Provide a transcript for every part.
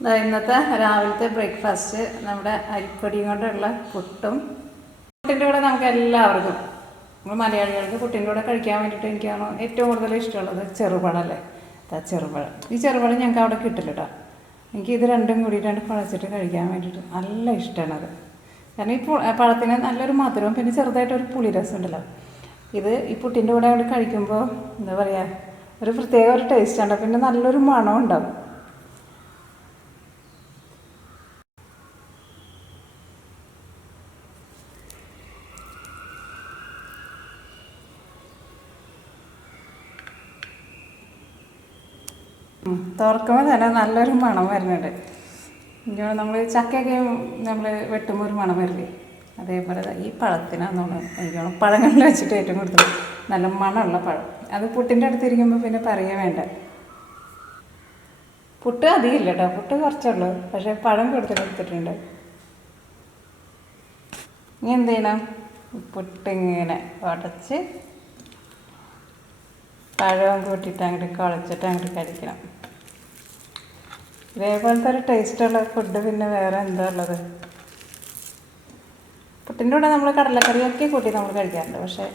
ഇന്നത്തെ രാവിലത്തെ ബ്രേക്ക്ഫാസ്റ്റ് നമ്മുടെ അരിപ്പൊടിയും കൊണ്ടുള്ള പുട്ടും. പുട്ടിൻ്റെ കൂടെ നമുക്ക് എല്ലാവർക്കും, നമ്മൾ മലയാളികൾക്ക് പുട്ടിൻ്റെ കൂടെ കഴിക്കാൻ വേണ്ടിയിട്ട് എനിക്കാണ് ഏറ്റവും കൂടുതൽ ഇഷ്ടമുള്ളത് ചെറുപഴമല്ലേ. ചെറുപഴം, ഈ ചെറുപഴം ഞങ്ങൾക്ക് അവിടെ കിട്ടില്ല കേട്ടോ. എനിക്ക് ഇത് രണ്ടും കൂടിയിട്ടാണ് കുഴച്ചിട്ട് കഴിക്കാൻ വേണ്ടിയിട്ട് നല്ല ഇഷ്ടമാണത്. കാരണം ഈ പഴത്തിന് നല്ലൊരു മധുരവും പിന്നെ ചെറുതായിട്ടൊരു പുളിരസം ഉണ്ടല്ലോ. ഇത് ഈ പുട്ടിൻ്റെ കൂടെ കൊണ്ട് കഴിക്കുമ്പോൾ എന്താ പറയുക, ഒരു പ്രത്യേക ഒരു ടേസ്റ്റ് ഉണ്ട്. പിന്നെ നല്ലൊരു മണം ഉണ്ടാവും. തുറക്കുമ്പോൾ തന്നെ നല്ലൊരു മണം വരുന്നുണ്ട്. നമ്മൾ ചക്കയൊക്കെ നമ്മൾ വെട്ടുമ്പോൾ ഒരു മണം വരില്ലേ, അതേപോലെ ഈ പഴത്തിനാണെന്നാണ് എനിക്ക് പഴങ്ങളിൽ വെച്ചിട്ട് ഏറ്റവും കൂടുതൽ നല്ല മണമുള്ള പഴം. അത് പുട്ടിൻ്റെ അടുത്തിരിക്കുമ്പോൾ പിന്നെ പറയുക വേണ്ട. പുട്ട് അധികമില്ല കേട്ടോ, പുട്ട് കുറച്ചുള്ളൂ, പക്ഷേ പഴം കൊടുത്തിട്ടുണ്ട്. ഇനി എന്ത് ചെയ്യണം, പുട്ടിങ്ങനെ ഉടച്ച് പഴവും കൂട്ടിയിട്ട് അങ്ങോട്ട് കുഴച്ചിട്ട് അങ്ങോട്ട് കഴിക്കണം. ഇതേപോലത്തെ ഒരു ടേസ്റ്റുള്ള ഫുഡ് പിന്നെ വേറെ എന്താ ഉള്ളത്? പുട്ടിൻ്റെ കൂടെ നമ്മൾ കടലക്കറിയൊക്കെ കൂട്ടി നമ്മൾ കഴിക്കാറുണ്ട്, പക്ഷേ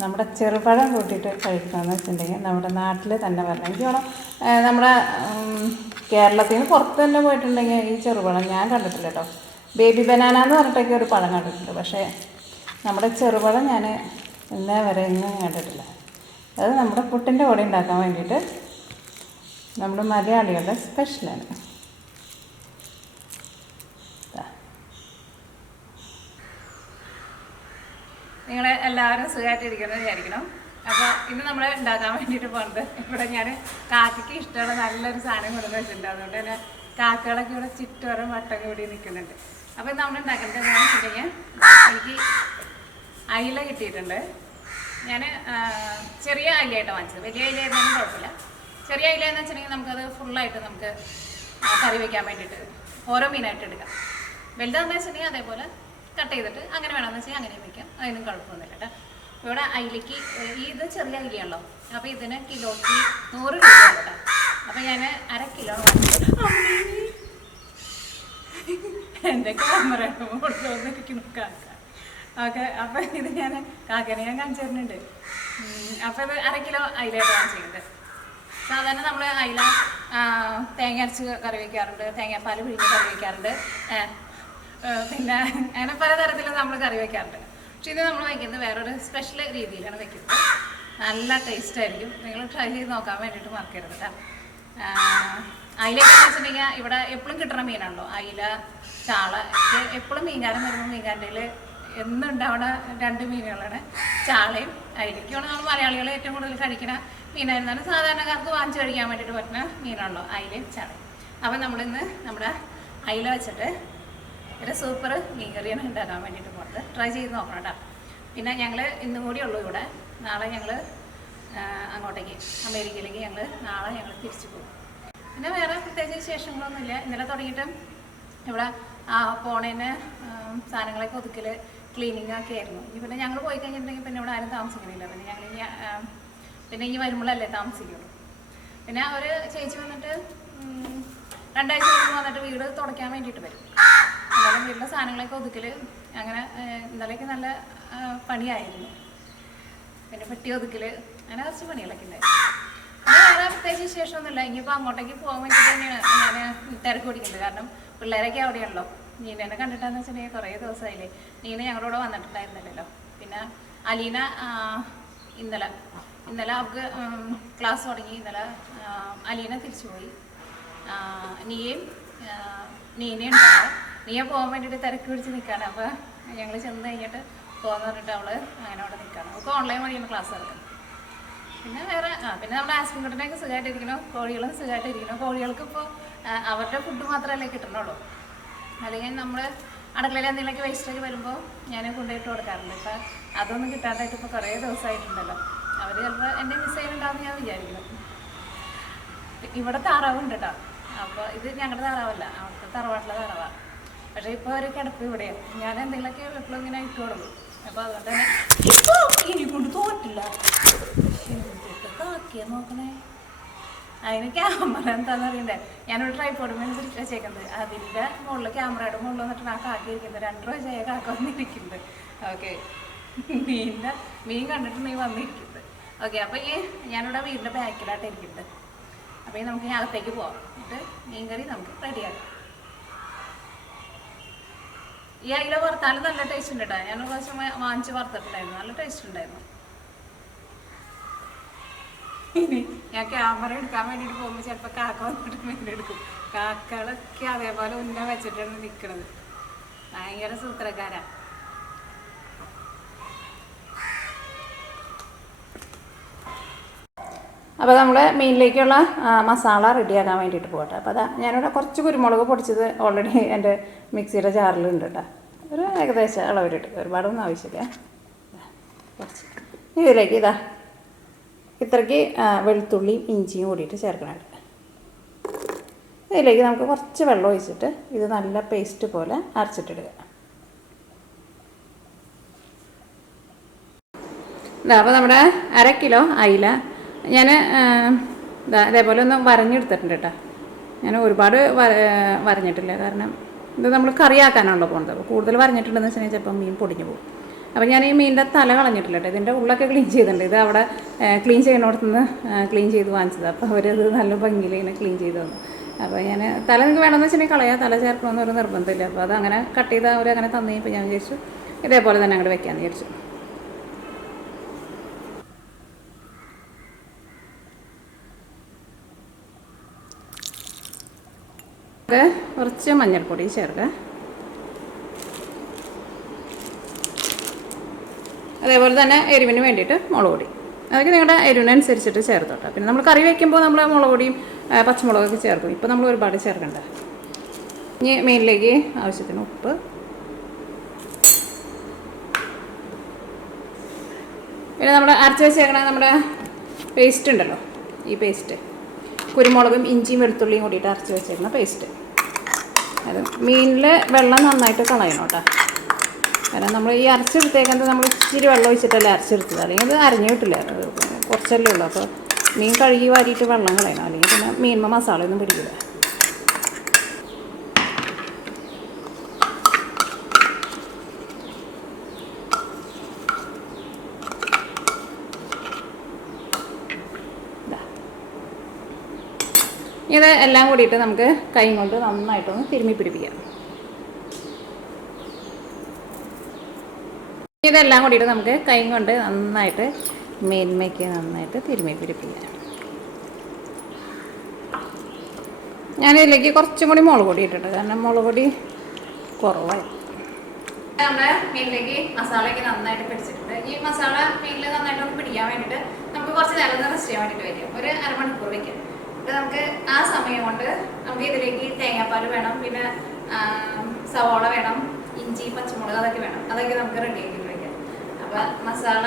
നമ്മുടെ ചെറുപഴം കൂട്ടിയിട്ട് കഴിക്കണമെന്ന് വെച്ചിട്ടുണ്ടെങ്കിൽ നമ്മുടെ നാട്ടിൽ തന്നെ വരണം. എനിക്ക് വേണം, നമ്മുടെ കേരളത്തിൽ നിന്ന് പുറത്ത് തന്നെ പോയിട്ടുണ്ടെങ്കിൽ ഈ ചെറുപഴം ഞാൻ കണ്ടിട്ടില്ല കേട്ടോ. ബേബി ബനാന എന്ന് പറഞ്ഞിട്ടൊക്കെ ഒരു പഴം കണ്ടിട്ടുണ്ട്, പക്ഷേ നമ്മുടെ ചെറുപഴം ഞാൻ ഇന്നേ വരെ ഇന്നും കണ്ടിട്ടില്ല. അത് നമ്മുടെ പുട്ടിൻ്റെ കൂടെ ഉണ്ടാക്കാൻ വേണ്ടിയിട്ട് നമ്മുടെ മലയാളികളുടെ സ്പെഷ്യലാണ്. നിങ്ങൾ എല്ലാവരും സുഖമായിട്ടിരിക്കുന്നത് വിചാരിക്കണം. അപ്പോൾ ഇന്ന് നമ്മൾ ഉണ്ടാക്കാൻ വേണ്ടിയിട്ട് പോകുന്നത്, ഇവിടെ ഞാൻ കാക്കയ്ക്ക് ഇഷ്ടമുള്ള നല്ലൊരു സാധനം കൊണ്ടുവന്ന് വെച്ചിട്ടുണ്ട്. അതുകൊണ്ട് തന്നെ കാക്കകളൊക്കെ ഇവിടെ ചുറ്റോരം വട്ടം കൂടി നിൽക്കുന്നുണ്ട്. അപ്പോൾ നമ്മൾ ഉണ്ടാക്കുന്നത് എന്താണെന്ന് വെച്ചിട്ടുണ്ടെങ്കിൽ, എനിക്ക് അയില കിട്ടിയിട്ടുണ്ട്. ഞാൻ ചെറിയ അയിലയായിട്ട് വാങ്ങിച്ചത്, വലിയ അയിലായിരുന്നാലും കുഴപ്പമില്ല. ചെറിയ അയില എന്ന് വെച്ചിട്ടുണ്ടെങ്കിൽ നമുക്കത് ഫുള്ളായിട്ട് നമുക്ക് കറി വയ്ക്കാൻ വേണ്ടിയിട്ട് ഓരോ മീനായിട്ട് എടുക്കാം. വലുതാണെന്ന് വെച്ചിട്ടുണ്ടെങ്കിൽ അതേപോലെ കട്ട് ചെയ്തിട്ട് അങ്ങനെ വേണമെന്ന് വെച്ചാൽ അങ്ങനെ വയ്ക്കാം, അതിനും കുഴപ്പമൊന്നുമില്ല കേട്ടോ. ഇവിടെ അയിലയ്ക്ക് ഇത് ചെറിയ അയിലയാണല്ലോ, അപ്പോൾ ഇതിന് കിലോയ്ക്ക് 100 രൂപയാണ് കേട്ടോ. അപ്പോൾ ഞാൻ 1/2 കിലോ എൻ്റെ ക്യാമറ കൊടുത്തുകൊണ്ടിരിക്കുന്നു കാക്ക. ഓക്കെ, അപ്പോൾ ഇത് ഞാൻ കാക്കനെ ഞാൻ കാണിച്ചു തരുന്നുണ്ട്. അപ്പോൾ ഇത് 1/2 കിലോ അയിലയായിട്ട് വാങ്ങിച്ചിട്ടുണ്ട്. സാധാരണ നമ്മൾ അയില തേങ്ങ അരച്ച് കറി വയ്ക്കാറുണ്ട്, തേങ്ങാപ്പാൽ പിഴിഞ്ഞ് കറി വയ്ക്കാറുണ്ട്, പിന്നെ അങ്ങനെ പലതരത്തിലും നമ്മൾ കറി വയ്ക്കാറുണ്ട്. പക്ഷെ ഇത് നമ്മൾ വയ്ക്കുന്നത് വേറൊരു സ്പെഷ്യൽ രീതിയിലാണ് വയ്ക്കുന്നത്. നല്ല ടേസ്റ്റ് ആയിരിക്കും. നിങ്ങൾ ട്രൈ ചെയ്ത് നോക്കാൻ വേണ്ടിയിട്ട് മറക്കരുത് കേട്ടോ. അയിലൊക്കെ വെച്ചിട്ടുണ്ടെങ്കിൽ ഇവിടെ എപ്പോഴും കിട്ടുന്ന മീനാണല്ലോ അയില, ചാള. എപ്പോഴും മീൻകാരൻ വരുമ്പോൾ മീൻകാരൻ്റെ എന്നുണ്ടാവണ 2 മീനുകളാണ് ചാളയും അയിലയ്ക്കാണ്. നമ്മൾ മലയാളികൾ ഏറ്റവും കൂടുതൽ കഴിക്കുന്ന മീനായിരുന്നാലും സാധാരണക്കാർക്ക് വാങ്ങിച്ച് കഴിക്കാൻ വേണ്ടിയിട്ട് പറ്റുന്ന മീനാണല്ലോ അയിലയും ചാളയും. അപ്പം നമ്മളിന്ന് നമ്മുടെ അയില വെച്ചിട്ട് ഒരു സൂപ്പർ മീൻ കറിയാണ് ഉണ്ടാക്കാൻ വേണ്ടിയിട്ട് പോകുന്നത്. ട്രൈ ചെയ്ത് നോക്കണം കേട്ടോ. പിന്നെ ഞങ്ങൾ ഇന്നും കൂടി ഉള്ളൂ ഇവിടെ. നാളെ ഞങ്ങൾ അങ്ങോട്ടേക്ക് അമേരിക്കയിലേക്ക് നാളെ ഞങ്ങൾ തിരിച്ചു പോകും. പിന്നെ വേറെ പ്രത്യേകിച്ച് വിശേഷങ്ങളൊന്നുമില്ല. ഇന്നലെ തുടങ്ങിയിട്ട് ഇവിടെ പോണേന് സാധനങ്ങളൊക്കെ ഒതുക്കൽ ക്ലീനിങ് ഒക്കെ ആയിരുന്നു. പിന്നെ ഞങ്ങൾ പോയി കഴിഞ്ഞിട്ടുണ്ടെങ്കിൽ പിന്നെ ഇവിടെ ആരും താമസിക്കണില്ല. പിന്നെ ഇനി വരുമ്പോഴല്ലേ താമസിക്കുള്ളൂ. പിന്നെ ഒരു ചേച്ചി വന്നിട്ട് 2 ആഴ്ച വന്നിട്ട് വീട് തുടയ്ക്കാൻ വേണ്ടിയിട്ട് വരും. എന്നാലും വീട്ടിലെ സാധനങ്ങളൊക്കെ ഒതുക്കൽ അങ്ങനെ ഇന്നലേക്ക് നല്ല പണിയായിരുന്നു. പിന്നെ പെട്ടി ഒതുക്കൽ അങ്ങനെ കുറച്ച് പണികളൊക്കെ ഉണ്ടായിരുന്നു. പിന്നെ വേറെ പ്രത്യേകിച്ച് വിശേഷമൊന്നുമില്ല. ഇനിയിപ്പോൾ അങ്ങോട്ടേക്ക് പോകാൻ വേണ്ടിയിട്ട് തന്നെയാണ് ഞാൻ തിരക്ക് പിടിക്കുന്നത്. കാരണം പിള്ളേരൊക്കെ അവിടെയാണല്ലോ. നീനെ കണ്ടിട്ടാന്ന് വെച്ചിട്ടുണ്ടെങ്കിൽ കുറേ ദിവസമായില്ലേ. നീന ഞങ്ങളോട് വന്നിട്ടുണ്ടായിരുന്നില്ലല്ലോ. പിന്നെ അലീന ഇന്നലെ അവൾക്ക് ക്ലാസ് തുടങ്ങി. ഇന്നലെ അലീന തിരിച്ചു പോയി. നീനയും ഉണ്ടാവും. നീയെ പോകാൻ വേണ്ടിയിട്ട് തിരക്ക് പിടിച്ച് നിൽക്കുകയാണ്. അപ്പോൾ ഞങ്ങൾ ചെന്ന് കഴിഞ്ഞിട്ട് പോകാമെന്ന് പറഞ്ഞിട്ട് അവൾ അങ്ങനെ അവിടെ നിൽക്കുകയാണ്. അവൾക്ക് ഓൺലൈൻ വഴിയാണ് ക്ലാസ് എടുക്കുന്നത്. പിന്നെ വേറെ പിന്നെ നമ്മുടെ ആസ്പിൻകുട്ടനെയൊക്കെ സുഖമായിട്ടിരിക്കണം, കോഴികളും സുഖമായിട്ടിരിക്കണം. കോഴികൾക്ക് ഇപ്പോൾ അവരുടെ ഫുഡ് മാത്രമല്ലേ കിട്ടണുള്ളൂ. അല്ലെങ്കിൽ നമ്മൾ അടുക്കളയിൽ എന്തെങ്കിലുമൊക്കെ വേസ്റ്റൊക്കെ വരുമ്പോൾ ഞാൻ കൊണ്ടുപോയിട്ട് കൊടുക്കാറുണ്ട്. ഇപ്പം അതൊന്നും കിട്ടാണ്ടായിട്ട് ഇപ്പോൾ കുറേ ദിവസമായിട്ടുണ്ടല്ലോ. അവർ ചിലപ്പോൾ എന്നെ മിസ് ചെയ്യുന്നുണ്ടാവും ഞാൻ വിചാരിക്കുന്നു. ഇവിടെ താറാവുണ്ട് കേട്ടോ. അപ്പോൾ ഇത് ഞങ്ങളുടെ താറാവല്ല, അവിടുത്തെ തറവാട്ടിലെ താറാവാണ്. പക്ഷേ ഇപ്പോൾ ഒരു കിടപ്പ് ഇവിടെയാണ്. ഞാൻ എന്തെങ്കിലുമൊക്കെ എപ്പോഴും ഇങ്ങനെ ഇട്ട് കൊടുക്കും. അപ്പോൾ അതുകൊണ്ട് തന്നെ ഇപ്പോൾ ഇനി കൊണ്ട് തോറ്റില്ല. കാക്കിയാ നോക്കണേ. അതിന് ക്യാമറ എന്താണെന്ന് അറിയണ്ടേ, ഞാനൊരു ട്രൈപോഡിൽ പിടിച്ച് വെച്ചേക്കുന്നത്, അതിൻ്റെ മുകളിൽ ക്യാമറയുടെ മുകളിൽ വന്നിട്ട് ആ കാക്ക ഇരിക്കുന്നത്, 2 വയസ്സായ കാക്ക വന്നിരിക്കുന്നത്. ഓക്കെ, മീൻ കണ്ടിട്ടുണ്ടെങ്കിൽ വന്നിരിക്കുന്നത്. ഓക്കെ, അപ്പോൾ ഈ ഞാനിവിടെ വീടിൻ്റെ ബാക്കിലായിട്ട് ഇരിക്കുന്നത്. അപ്പോൾ നമുക്ക് അകത്തേക്ക് പോകാം, എന്നിട്ട് മീൻകറി നമുക്ക് റെഡിയാക്കാം. ഈ അയില വറുത്താലും നല്ല ടേസ്റ്റ് ഉണ്ട് കേട്ടോ. ഞാൻ പ്രാവശ്യം വാങ്ങിച്ച് വറുത്തിട്ടുണ്ടായിരുന്നു, നല്ല ടേസ്റ്റ് ഉണ്ടായിരുന്നു. ഇനി ഞാൻ ക്യാമറ എടുക്കാൻ വേണ്ടിയിട്ട് പോകുമ്പോൾ ചിലപ്പോൾ കാക്ക വന്നിട്ട് മീനെടുക്കും. കാക്കകളൊക്കെ അതേപോലെ ഉന്ന വെച്ചിട്ടാണ് നിൽക്കുന്നത്. ഭയങ്കര സൂത്രക്കാരാണ്. അപ്പോൾ നമ്മൾ മീനിലേക്കുള്ള മസാല റെഡിയാക്കാൻ വേണ്ടിയിട്ട് പോകട്ടെ. അപ്പോൾ അതാ ഞാനിവിടെ കുറച്ച് കുരുമുളക് പൊടിച്ചത് ഓൾറെഡി എൻ്റെ മിക്സിയുടെ ജാറിലുണ്ട് കേട്ടോ. ഒരു ഏകദേശം അളവിലിട്ട്, ഒരുപാടൊന്നും ആവശ്യമില്ല. കുറച്ച് ഇതിലേക്ക് ഇത്രയ്ക്ക് വെളുത്തുള്ളിയും ഇഞ്ചിയും കൂടിയിട്ട് ചേർക്കണുണ്ട്. ഇതിലേക്ക് നമുക്ക് കുറച്ച് വെള്ളം ഒഴിച്ചിട്ട് ഇത് നല്ല പേസ്റ്റ് പോലെ അരച്ചിട്ടിടുക. അപ്പോൾ നമ്മുടെ 1/2 കിലോ അയില ഞാൻ അതേപോലെ ഒന്ന് വരഞ്ഞെടുത്തിട്ടുണ്ട് കേട്ടോ. ഞാൻ ഒരുപാട് വരഞ്ഞിട്ടില്ല, കാരണം ഇത് നമ്മൾ കറിയാക്കാനാണല്ലോ പോകുന്നത്. അപ്പോൾ കൂടുതൽ വരഞ്ഞിട്ടുണ്ടെന്ന് വെച്ച് കഴിഞ്ഞാൽ ചിലപ്പോൾ മീൻ പൊടിഞ്ഞു പോകും. അപ്പോൾ ഞാൻ ഈ മീനിൻ്റെ തല കളഞ്ഞിട്ടില്ല കേട്ടോ. ഇതിൻ്റെ ഉള്ളൊക്കെ ക്ലീൻ ചെയ്തിട്ടുണ്ട്. ഇത് അവിടെ ക്ലീൻ ചെയ്യുന്നിടത്തുനിന്ന് ക്ലീൻ ചെയ്ത് വാങ്ങിച്ചത്. അപ്പോൾ അവരത് നല്ല ഭംഗിയിൽ ഇങ്ങനെ ക്ലീൻ ചെയ്ത് തന്നു. അപ്പോൾ ഞാൻ തല നിങ്ങൾക്ക് വേണമെന്ന് വെച്ചിട്ടുണ്ടെങ്കിൽ കളയാം, തല ചേർക്കണമെന്ന് ഒരു നിർബന്ധമില്ല. അപ്പോൾ അതങ്ങനെ കട്ട് ചെയ്ത് അവരങ്ങനെ തന്നു കഴിഞ്ഞപ്പോൾ ഞാൻ വിചാരിച്ചു ഇതേപോലെ തന്നെ അങ്ങോട്ട് വെക്കാമെന്ന് വിചാരിച്ചു. കുറച്ച് മഞ്ഞൾപ്പൊടി ചേർക്കുക. അതേപോലെ തന്നെ എരിവിന് വേണ്ടിയിട്ട് മുളക് പൊടി, അതൊക്കെ നിങ്ങളുടെ എരിവിനനുസരിച്ചിട്ട് ചേർത്തോട്ടെ. പിന്നെ നമ്മൾ കറി വയ്ക്കുമ്പോൾ നമ്മൾ മുളക് പൊടിയും പച്ചമുളകൊക്കെ ചേർക്കും. ഇപ്പോൾ നമ്മൾ ഒരുപാട് ചേർക്കണ്ട. ഇനി മീനിലേക്ക് ആവശ്യത്തിന് ഉപ്പ്, പിന്നെ നമ്മൾ അരച്ച് വെച്ചേക്കണ നമ്മുടെ പേസ്റ്റ് ഉണ്ടല്ലോ, ഈ പേസ്റ്റ് കുരുമുളകും ഇഞ്ചിയും വെളുത്തുള്ളിയും കൂടിയിട്ട് അരച്ച് വെച്ചേക്കുന്ന പേസ്റ്റ്. അത് മീനിൽ വെള്ളം നന്നായിട്ട് കളയണം കേട്ടോ. കാരണം നമ്മൾ ഈ അരച്ചെടുത്തേക്കുന്നത് നമ്മൾ ഇച്ചിരി വെള്ളം ഒഴിച്ചിട്ടല്ലേ അരച്ചെടുത്തത്, അല്ലെങ്കിൽ അത് അരഞ്ഞു കിട്ടില്ല, കുറച്ചല്ലേ ഉള്ളൂ. അപ്പോൾ മീൻ കഴുകി വാരിയിട്ട് വെള്ളം കളയണം, അല്ലെങ്കിൽ പിന്നെ മീൻമ മസാലയൊന്നും പിടിക്കില്ല. ഇത് എല്ലാം കൂടിയിട്ട് നമുക്ക് കൈ കൊണ്ട് നന്നായിട്ടൊന്ന് തിരുമ്മി പിടിപ്പിക്കാം. ഇതെല്ലാം കൂടിയിട്ട് നമുക്ക് കൈ കൊണ്ട് നന്നായിട്ട് മേന്മയ്ക്ക് നന്നായിട്ട് തിരുമ്മി പിടിപ്പിക്കാം. ഞാനിതിലേക്ക് കുറച്ചും കൂടി മുളക് പൊടി ഇട്ടിട്ട്, കാരണം മുളക് പൊടി കുറവായി. നമ്മുടെ മീനിലേക്ക് മസാലയൊക്കെ നന്നായിട്ട് പിടിച്ചിട്ടുണ്ട്. ഈ മസാല മീനിൽ നന്നായിട്ടൊന്ന് പിടിക്കാൻ വേണ്ടിയിട്ട് നമുക്ക് കുറച്ച് നേരം റെസ്റ്റ് ചെയ്യാൻ വേണ്ടിയിട്ട് വരും, ഒരു അരമണിക്കൂർ വയ്ക്കാം. നമുക്ക് ആ സമയം കൊണ്ട് നമുക്ക് ഇതിലേക്ക് തേങ്ങാപ്പാൽ വേണം, പിന്നെ സവോള വേണം, ഇഞ്ചി പച്ചമുളക് അതൊക്കെ വേണം. അതൊക്കെ നമുക്ക് റെഡി ആക്കിയിട്ട് വയ്ക്കാം. അപ്പം മസാല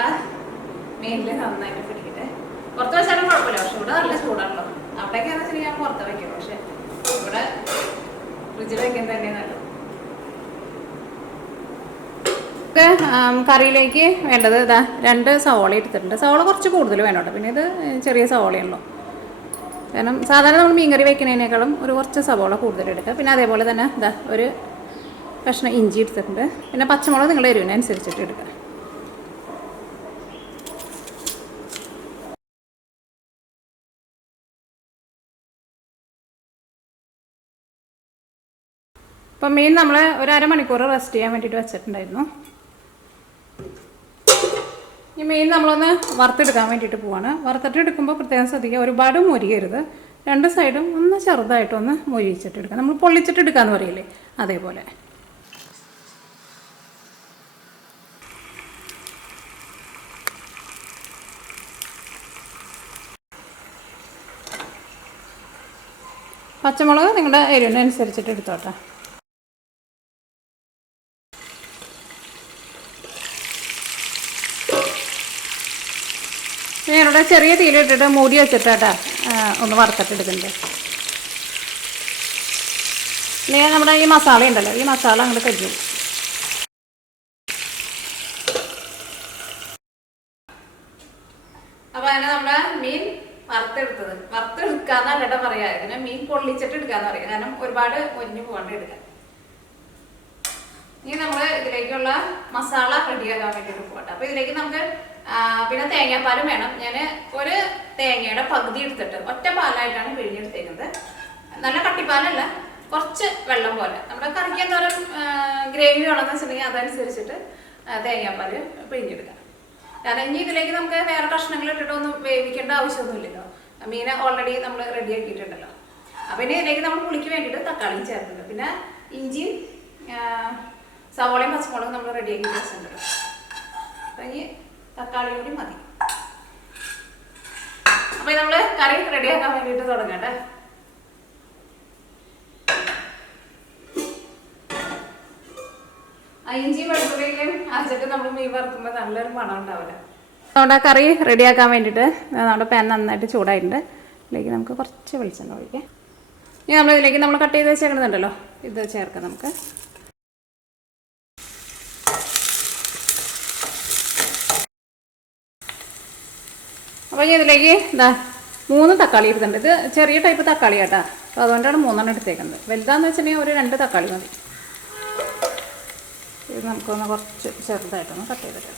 മീനിൽ നന്നായിട്ട് പിടിക്കട്ടെ. പുറത്ത് വെച്ചാലും കുഴപ്പമില്ല, പക്ഷെ ഇവിടെ നല്ല ചൂടാണല്ലോ. അവിടേക്കാന്ന് വെച്ചിട്ടുണ്ടെങ്കിൽ ഞാൻ പുറത്ത് വയ്ക്കും, പക്ഷെ ഇവിടെ ഫ്രിഡ്ജിൽ വയ്ക്കാൻ തന്നെ നല്ലത്. കറിയിലേക്ക് വേണ്ടത് 2 സവോള എടുത്തിട്ടുണ്ട്. സവോള കുറച്ച് കൂടുതൽ വേണം കേട്ടോ. പിന്നെ ഇത് ചെറിയ സവോളയാണല്ലോ, കാരണം സാധാരണ നമ്മൾ മീൻകറി വയ്ക്കുന്നതിനേക്കാളും കുറച്ച് സവോള കൂടുതൽ എടുക്കുക. പിന്നെ അതേപോലെ തന്നെ ഒരു കഷ്ണം ഇഞ്ചി എടുത്തിട്ടുണ്ട്. പിന്നെ പച്ചമുളക് നിങ്ങളുടെ എരിവിനനുസരിച്ചിട്ട് എടുക്കുക. അപ്പം മീൻ നമ്മൾ ഒരു അരമണിക്കൂർ റെസ്റ്റ് ചെയ്യാൻ വേണ്ടിയിട്ട് വെച്ചിട്ടുണ്ടായിരുന്നു. ഈ മീൻ നമ്മളൊന്ന് വറുത്തെടുക്കാൻ വേണ്ടിയിട്ട് പോവാണ്. വറുത്തിട്ട് എടുക്കുമ്പോൾ പ്രത്യേകം ശ്രദ്ധിക്കുക, ഒരുപാട് മൊരിയരുത്. 2 സൈഡും ഒന്ന് ചെറുതായിട്ടൊന്ന് മൊരിച്ചിട്ട് എടുക്കുക. നമ്മൾ പൊള്ളിച്ചിട്ട് എടുക്കാമെന്ന് പറയില്ലേ, അതേപോലെ. പച്ചമുളക് നിങ്ങളുടെ എരിവിനനുസരിച്ചിട്ട് എടുത്തോട്ടെ. ഞാനിവിടെ ചെറിയ തീയിലിട്ടിട്ട് മൂടി വെച്ചിട്ടാ ഒന്ന് വറുത്തിട്ടെടുക്കുന്നുണ്ട്. അല്ലെങ്കിൽ നമ്മുടെ ഈ മസാല ഉണ്ടല്ലോ, ഈ മസാല അങ്ങോട്ട് കരിഞ്ഞു. അപ്പോൾ അതിനെ നമ്മുടെ മീൻ വറുത്തെടുത്തത് എടുക്കാന്നല്ല കേട്ടോ പറയാ, ഇതിനെ മീൻ പൊള്ളിച്ചിട്ട് എടുക്കാന്ന് പറയാം, കാരണം ഒരുപാട് ഒരിഞ്ഞു പോകാണ്ട് എടുക്കാം. ഇനി നമ്മൾ ഇതിലേക്കുള്ള മസാല റെഡിയാക്കാൻ വേണ്ടിയിട്ട് പോകട്ടെ. അപ്പൊ ഇതിലേക്ക് നമുക്ക് പിന്നെ തേങ്ങാപ്പാലും വേണം. ഞാൻ ഒരു തേങ്ങയുടെ പകുതി എടുത്തിട്ട് ഒറ്റ പാലായിട്ടാണ് പിഴിഞ്ഞെടുത്തേക്കുന്നത്. നല്ല കട്ടിപ്പാലല്ല, കുറച്ച് വെള്ളം പോലെ. നമ്മുടെ കറിക്ക് എന്തോരം ഗ്രേവി വേണമെന്ന് വെച്ചിട്ടുണ്ടെങ്കിൽ അതനുസരിച്ചിട്ട് തേങ്ങാപ്പാൽ പിഴിഞ്ഞെടുക്കാം. കാരണം ഇനി ഇതിലേക്ക് നമുക്ക് വേറെ കഷ്ണങ്ങൾ ഇട്ടിട്ടൊന്നും വേവിക്കേണ്ട ആവശ്യമൊന്നുമില്ലല്ലോ, മീൻ ഓൾറെഡി നമ്മൾ റെഡി ആക്കിയിട്ടുണ്ടല്ലോ. അപ്പം ഇനി ഇതിലേക്ക് നമ്മൾ പുളിക്ക് വേണ്ടിയിട്ട് തക്കാളിയും ചേർക്കുന്നത്, പിന്നെ ഇഞ്ചിയും സവോളയും പച്ചമുളകും നമ്മൾ റെഡിയാക്കി വെച്ചിട്ടുണ്ടല്ലോ. അപ്പം ഇനി തക്കാളി കൂടി മതി. അപ്പം നമ്മൾ കറി റെഡിയാക്കാൻ വേണ്ടിയിട്ട് തുടങ്ങട്ടെ. ഇഞ്ചി വെളുത്തുള്ളിയും അരച്ചിട്ട് നമ്മൾ മീൻ വറുക്കുമ്പോൾ നല്ലൊരു മണം ഉണ്ടാവില്ല. നമ്മുടെ കറി റെഡിയാക്കാൻ വേണ്ടിയിട്ട് നമ്മുടെ പാൻ നന്നായിട്ട് ചൂടായിട്ടുണ്ട്. ഇതിലേക്ക് നമുക്ക് കുറച്ച് വെളിച്ചെണ്ണ ഒഴിക്കാം. ഇനി നമ്മളിതിലേക്ക് നമ്മൾ കട്ട് ചെയ്ത് വെച്ചേക്കണതുണ്ടല്ലോ, ഇത് ചേർക്കാം നമുക്ക്. അപ്പോൾ ഇനി ഇതിലേക്ക് 3 തക്കാളി എടുത്തിട്ടുണ്ട്. ഇത് ചെറിയ ടൈപ്പ് തക്കാളി കേട്ടോ, അപ്പോൾ അതുകൊണ്ടാണ് 3 എടുത്തേക്കുന്നത്. വലുതാന്ന് വെച്ചിട്ടുണ്ടെങ്കിൽ ഒരു 2 തക്കാളി മതി. ഇത് നമുക്കൊന്ന് കുറച്ച് ചെറുതായിട്ടൊന്ന് കട്ട് ചെയ്തിട്ട്,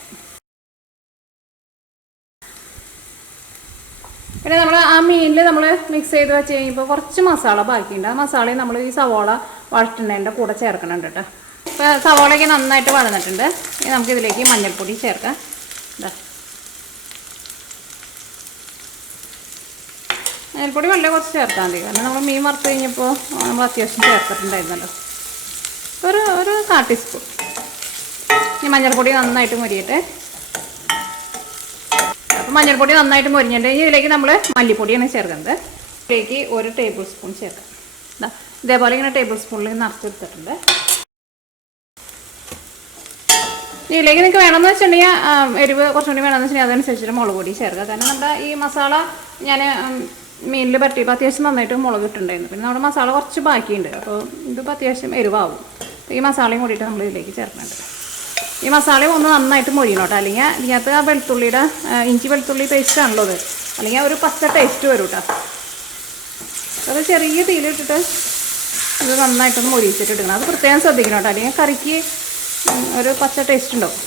പിന്നെ നമ്മൾ ആ മീനിൽ നമ്മൾ മിക്സ് ചെയ്ത് വെച്ച് കഴിയുമ്പോൾ കുറച്ച് മസാല ബാക്കിയുണ്ട്. ആ മസാലയും നമ്മൾ ഈ സവോള വഴറ്റുന്നതിൻ്റെ കൂടെ ചേർക്കണുണ്ട് കേട്ടോ. ഇപ്പോൾ സവോളയ്ക്ക് നന്നായിട്ട് വഴന്നിട്ടുണ്ട്. ഇനി നമുക്കിതിലേക്ക് മഞ്ഞൾപ്പൊടി ചേർക്കാം. മഞ്ഞൾപ്പൊടി വളരെ കുറച്ച് ചേർത്താൽ മതി, കാരണം നമ്മൾ മീൻ വറുത്ത് കഴിഞ്ഞപ്പോൾ നമ്മൾ അത്യാവശ്യം ചേർത്തിട്ടുണ്ടായിരുന്നല്ലോ. ഒരു 1/4 ടീസ്പൂൺ. ഇനി മഞ്ഞൾപ്പൊടി നന്നായിട്ട് മുരിയട്ടെ. അപ്പോൾ മഞ്ഞൾപ്പൊടി നന്നായിട്ട് മുരിഞ്ഞിട്ട് ഇനി ഇതിലേക്ക് നമ്മൾ മല്ലിപ്പൊടിയാണ് ചേർക്കുന്നത്. ഇതിലേക്ക് 1 ടേബിൾ സ്പൂൺ ചേർക്കാം. ഇതേപോലെ ഇങ്ങനെ ടേബിൾ സ്പൂണിൽ നിറച്ചെടുത്തിട്ടുണ്ട്. ഇതിലേക്ക് നിങ്ങൾക്ക് വേണമെന്ന് വെച്ചിട്ടുണ്ടെങ്കിൽ എരിവ് കുറച്ചുകൂടി വേണമെന്ന് വെച്ചിട്ടുണ്ടെങ്കിൽ അതനുസരിച്ചിട്ട് മുളക് പൊടി ചേർക്കുക. കാരണം നമ്മുടെ ഈ മസാല ഞാൻ മീനിൽ പറ്റിയപ്പോൾ അത്യാവശ്യം നന്നായിട്ട് മുളക് ഇട്ടുണ്ടായിരുന്നു. പിന്നെ നമ്മുടെ മസാല കുറച്ച് ബാക്കിയുണ്ട്, അപ്പോൾ ഇതിപ്പോൾ അത്യാവശ്യം എരിവാകും. അപ്പോൾ ഈ മസാലയും കൂടിയിട്ട് നമ്മൾ ഇതിലേക്ക് ചേർക്കുന്നുണ്ട്. ഈ മസാലയും ഒന്ന് നന്നായിട്ട് മൊഴിയണം കേട്ടോ, അല്ലെങ്കിൽ ഇതിനകത്ത് ആ വെളുത്തുള്ളിയുടെ ഇഞ്ചി വെളുത്തുള്ളി പേസ്റ്റ് ആണല്ലോ അത്, അല്ലെങ്കിൽ ഒരു പച്ച ടേസ്റ്റ് വരും കേട്ടോ. അത് ചെറിയ തീയിലിട്ടിട്ട് ഇത് നന്നായിട്ടൊന്ന് മൊരിച്ചിട്ട് എടുക്കണം. അത് പ്രത്യേകം ശ്രദ്ധിക്കണം കേട്ടോ, അല്ലെങ്കിൽ കറിക്ക് ഒരു പച്ച ടേസ്റ്റ് ഉണ്ടാവും.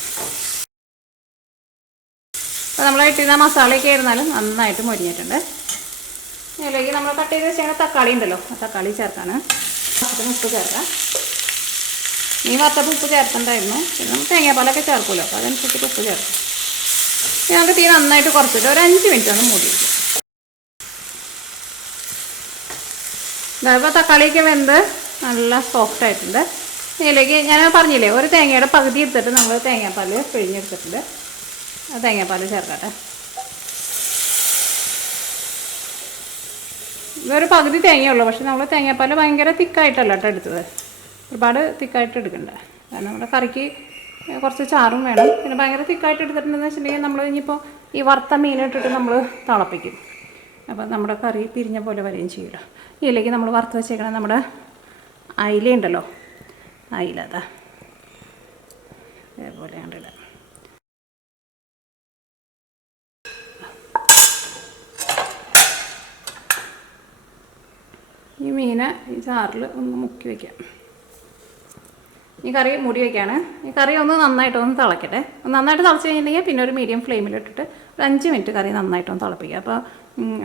അപ്പോൾ നമ്മൾ ഇട്ടിരുന്ന മസാലയൊക്കെ ആയിരുന്നാലും നന്നായിട്ട് മൊരിഞ്ഞിട്ടുണ്ട്. ഇതിലേക്ക് നമ്മൾ കട്ട് ചെയ്ത് വെച്ചാൽ തക്കാളി ഉണ്ടല്ലോ, ആ തക്കാളി ചേർക്കാണ്. ഉപ്പ് ചേർക്കാം. മീൻ വറുത്തപ്പോൾ ഉപ്പ് ചേർക്കണ്ടായിരുന്നു, പിന്നെ നമ്മൾ തേങ്ങാപ്പാലൊക്കെ ചേർക്കുമല്ലോ, അപ്പോൾ അതനുസരിച്ചിട്ട് ഉപ്പ് ചേർക്കും. ഇനി നമുക്ക് തീ നന്നായിട്ട് കുറച്ചിട്ട് ഒരു 5 മിനിറ്റ് ഒന്ന് മൂടി വയ്ക്കും. ഇപ്പോൾ തക്കാളിയൊക്കെ വെന്ത് നല്ല സോഫ്റ്റ് ആയിട്ടുണ്ട്. ഇതിലേക്ക് ഞാൻ പറഞ്ഞില്ലേ, ഒരു തേങ്ങയുടെ പകുതി എടുത്തിട്ട് നമ്മൾ തേങ്ങാപ്പാൽ പിഴിഞ്ഞെടുത്തിട്ടുണ്ട്. ആ തേങ്ങാപ്പാൽ ചേർക്കട്ടെ. ഇതൊരു പകുതി തേങ്ങയുള്ളൂ, പക്ഷെ നമ്മൾ തേങ്ങാപ്പാൽ ഭയങ്കര തിക്കായിട്ടല്ല കേട്ടോ എടുത്തത്, ഒരുപാട് തിക്കായിട്ട് എടുക്കണ്ട. കാരണം നമ്മുടെ കറിക്ക് കുറച്ച് ചാറും വേണം. പിന്നെ ഭയങ്കര തിക്കായിട്ട് എടുത്തിട്ടുണ്ടെന്ന് വെച്ചിട്ടുണ്ടെങ്കിൽ നമ്മൾ ഇനിയിപ്പോൾ ഈ വറുത്ത മീനിട്ടിട്ട് നമ്മൾ തിളപ്പിക്കും, അപ്പോൾ നമ്മുടെ കറി പിരിഞ്ഞ പോലെ വരികയും ചെയ്യില്ല. ഇതിലേക്ക് നമ്മൾ വറുത്ത് വെച്ചേക്കണം നമ്മുടെ അയില ഉണ്ടല്ലോ, അയില അതാ അതേപോലെ കണ്ടില്ല. ഈ മീനെ ഈ ചാറിൽ ഒന്ന് മുക്കി വയ്ക്കാം. ഈ കറി മൂടി വയ്ക്കുകയാണ്. ഈ കറി ഒന്ന് നന്നായിട്ടൊന്ന് തിളക്കട്ടെ. നന്നായിട്ട് തിളച്ച് കഴിഞ്ഞിട്ടുണ്ടെങ്കിൽ പിന്നെ ഒരു മീഡിയം ഫ്ലെയിമിലിട്ടിട്ട് ഒരു 5 മിനിറ്റ് കറി നന്നായിട്ടൊന്ന് തിളപ്പിക്കുക. അപ്പോൾ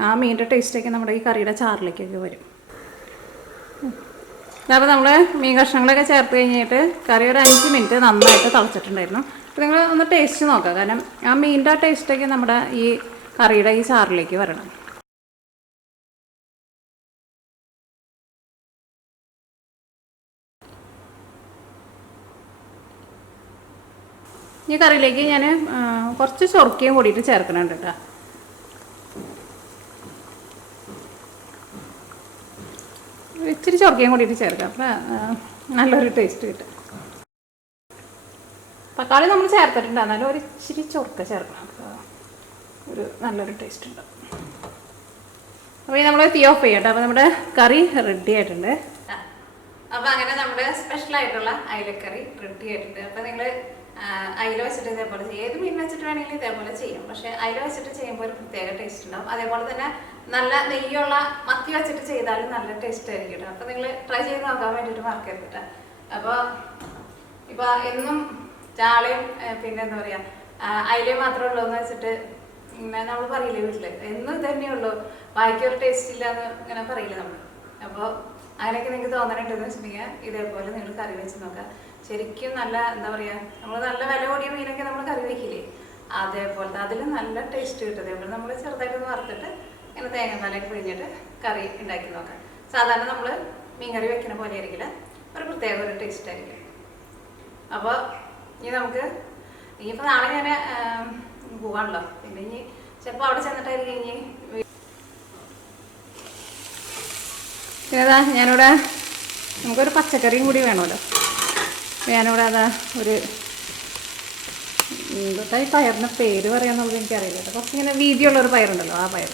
ആ മീനിൻ്റെ ടേസ്റ്റൊക്കെ നമ്മുടെ ഈ കറിയുടെ ചാറിലേക്കൊക്കെ വരും. അപ്പോൾ നമ്മൾ മീൻ കഷ്ണങ്ങളൊക്കെ ചേർത്ത് കഴിഞ്ഞിട്ട് കറി ഒരു 5 മിനിറ്റ് നന്നായിട്ട് തിളച്ചിട്ടുണ്ടായിരുന്നു. അപ്പോൾ നിങ്ങൾ ഒന്ന് ടേസ്റ്റ് നോക്കുക, കാരണം ആ മീനിൻ്റെ ആ ടേസ്റ്റൊക്കെ നമ്മുടെ ഈ കറിയുടെ ഈ ചാറിലേക്ക് വരണം. ഈ കറിയിലേക്ക് ഞാൻ കുറച്ച് ചൊറുക്കയും കൂടിയിട്ട് ചേർക്കണുണ്ട് കേട്ടോ. ഇച്ചിരി ചൊറുക്കയും കൂടിയിട്ട് ചേർക്കാം, അപ്പോൾ നല്ലൊരു ടേസ്റ്റ് കിട്ടും. തക്കാളി നമ്മൾ ചേർത്തിട്ടുണ്ട്, എന്നാലും ഒരു ഇച്ചിരി ചൊറുക്ക ചേർക്കണം, അപ്പോൾ ഒരു നല്ലൊരു ടേസ്റ്റ് ഉണ്ടാവും. അപ്പോൾ നമ്മൾ തീ ഓഫ് ചെയ്യട്ടെ. അപ്പോൾ നമ്മുടെ കറി റെഡി ആയിട്ടുണ്ട്. അപ്പോൾ അങ്ങനെ നമ്മുടെ സ്പെഷ്യലായിട്ടുള്ള അയിലക്കറി റെഡി ആയിട്ടുണ്ട്. അപ്പോൾ നിങ്ങൾ അയില വെച്ചിട്ട് ഇതേപോലെ ചെയ്യും. ഏത് മീൻ വെച്ചിട്ട് വേണമെങ്കിലും ഇതേപോലെ ചെയ്യാം. പക്ഷേ അയില വെച്ചിട്ട് ചെയ്യുമ്പോൾ ഒരു പ്രത്യേക ടേസ്റ്റ് ഉണ്ടാവും. അതേപോലെ തന്നെ നല്ല നെയ്യുള്ള മത്തി വെച്ചിട്ട് ചെയ്താലും നല്ല ടേസ്റ്റ് ആയിരിക്കും കേട്ടോ. അപ്പോൾ നിങ്ങൾ ട്രൈ ചെയ്ത് നോക്കാൻ വേണ്ടിയിട്ട് മറക്കരുത് കേട്ടോ. അപ്പോൾ ഇപ്പോൾ എന്നും ചാളയും പിന്നെ എന്താ പറയുക അയിലയും മാത്രമേ ഉള്ളൂ എന്ന് വെച്ചിട്ട് ഇങ്ങനെ നമ്മൾ പറയില്ലേ വീട്ടിൽ എന്നും ഇത് തന്നെയുള്ളൂ, ബാക്കിയൊരു ടേസ്റ്റ് ഇല്ല എന്ന് ഇങ്ങനെ പറയില്ല നമ്മൾ. അപ്പോൾ അങ്ങനെയൊക്കെ നിങ്ങൾക്ക് തോന്നണുണ്ടെന്ന് വെച്ചിട്ടുണ്ടെങ്കിൽ ഇതേപോലെ നിങ്ങൾ കറി വെച്ച് നോക്കുക. ശരിക്കും നല്ല എന്താ പറയുക, നമ്മൾ നല്ല വില കൂടിയ മീനൊക്കെ നമ്മൾ കറി വയ്ക്കില്ലേ, അതേപോലത്തെ അതിൽ നല്ല ടേസ്റ്റ് കിട്ടും. അതേപോലെ നമ്മൾ ചെറുതായിട്ടൊന്ന് വറുത്തിട്ട് ഇങ്ങനെ തേങ്ങാപ്പാലൊക്കെ പിഴിഞ്ഞിട്ട് കറി ഉണ്ടാക്കി നോക്കാം. സാധാരണ നമ്മൾ മീൻ കറി വെക്കുന്ന പോലെ ആയിരിക്കില്ല, ഒരു പ്രത്യേക ഒരു ടേസ്റ്റ് ആയിരിക്കും. അപ്പോൾ ഇനി നമുക്ക് ഇനിയിപ്പോൾ നാളെ ഞാൻ പോവാണല്ലോ, പിന്നെ ഇനി ചിലപ്പോൾ അവിടെ ചെന്നിട്ടായിരിക്കും ഇനി. ഏതാ ഞാനിവിടെ നമുക്കൊരു പച്ചക്കറിയും കൂടി വേണമല്ലോ. ഞാനിവിടെ അതാ ഒരു എന്താ ഈ പയറിൻ്റെ പേര് പറയാമെന്നുള്ളത് എനിക്കറിയില്ല കേട്ടോ. കുറച്ച് ഇങ്ങനെ വീതിയുള്ളൊരു പയറുണ്ടല്ലോ, ആ പയർ.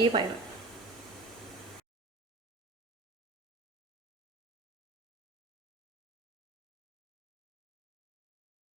ഈ പയർ